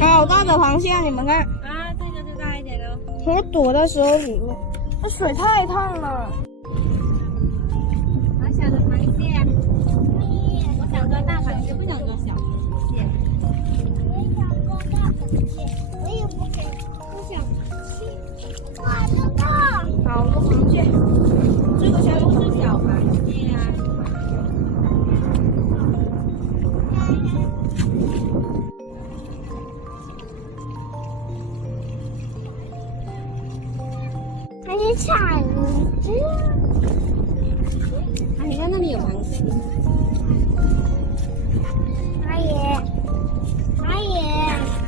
好大的螃蟹，你们看。啊，这个就大一点的。我躲在石头里面，这水太烫了。好小的螃蟹啊！我想抓大螃蟹，不想抓小螃蟹。我也想抓大螃蟹，我也不想吃。哇，这个好多螃蟹，这个全部是小螃蟹啊。还是铲子。啊，你看那里有螃蟹。阿爷，阿爷，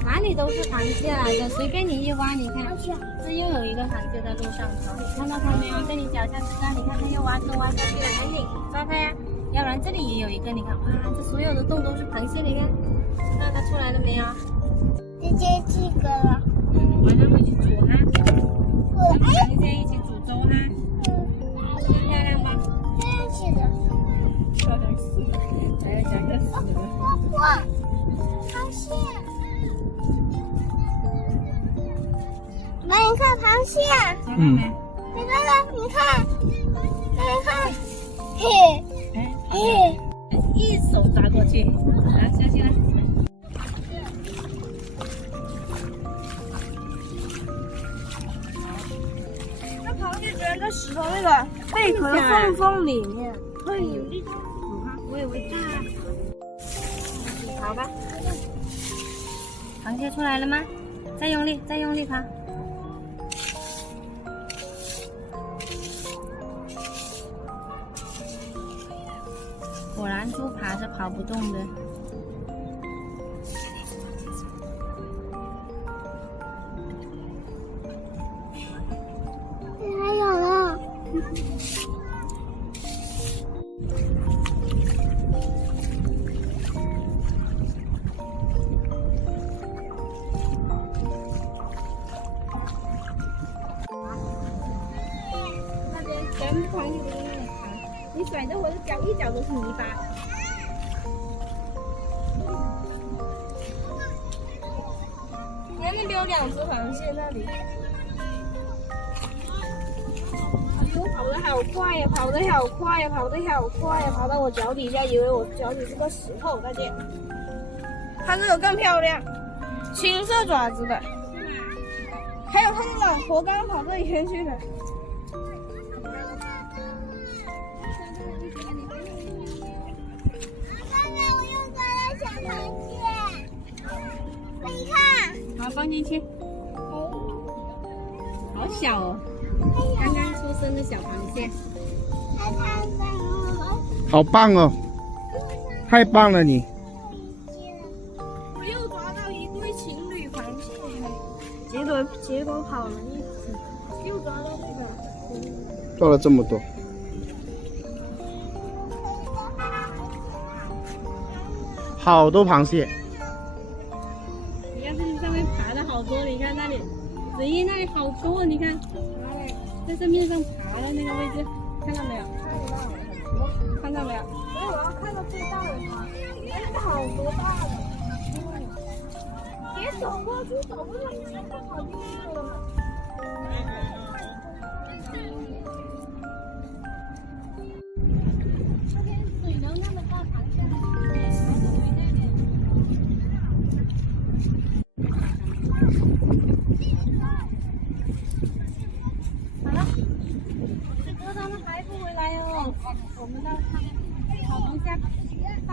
哪里都是螃蟹来的，随便你一挖，你看，小这又有一个螃蟹在路上走，你看到它没有？在你脚下知道？你看它又挖洞挖下去了，赶紧抓它呀！要不然这里也有一个，你看，哇，这所有的洞都是螃蟹，你看，知道它出来了没有？直接这个了。晚上回去煮哈，我跟螃蟹一起煮粥哈，漂亮吧？这样写的。漂亮死了，还要加个死了。哇，螃蟹！妈，你看螃蟹，嗯。你看看，你看，你看，嘿，嘿，一手抓过去，来下去了。那螃蟹居然在石头那个贝壳的缝里面。哎呦，你看，我以为大。你刨吧。螃蟹出来了吗？再用力，再用力刨。果然猪爬是跑不动的。还有呢。那边全部螃蟹都在那里爬，你甩着我的脚，一脚都是泥巴。你看那边有2只螃蟹，那里。哎呦，跑得好快呀，跑得好快呀，跑得好快呀，跑到我脚底下，以为我脚底是个石头，大姐。它这个更漂亮，青色爪子的，还有它的老婆刚刚跑这里边去了。妈妈，我又抓到小螃蟹，你看，好，放进去。好小哦，刚刚出生的小螃蟹。太棒了！好棒哦，太棒了你！我又抓到一对情侣螃蟹，结果跑了一只，又抓到一个。抓了这么多，好多螃蟹。你看这里上面爬了好多，你看那里，子怡那里好多，你看，在这面上爬的那个位置，看到没有？看到没有？所以我要看到最大的它，那个好多大的。别走过去，走不了，你看跑进去了嘛。水能那么大螃蟹？好了，这哥他们还不回来哦，我们到他们草丛下拜。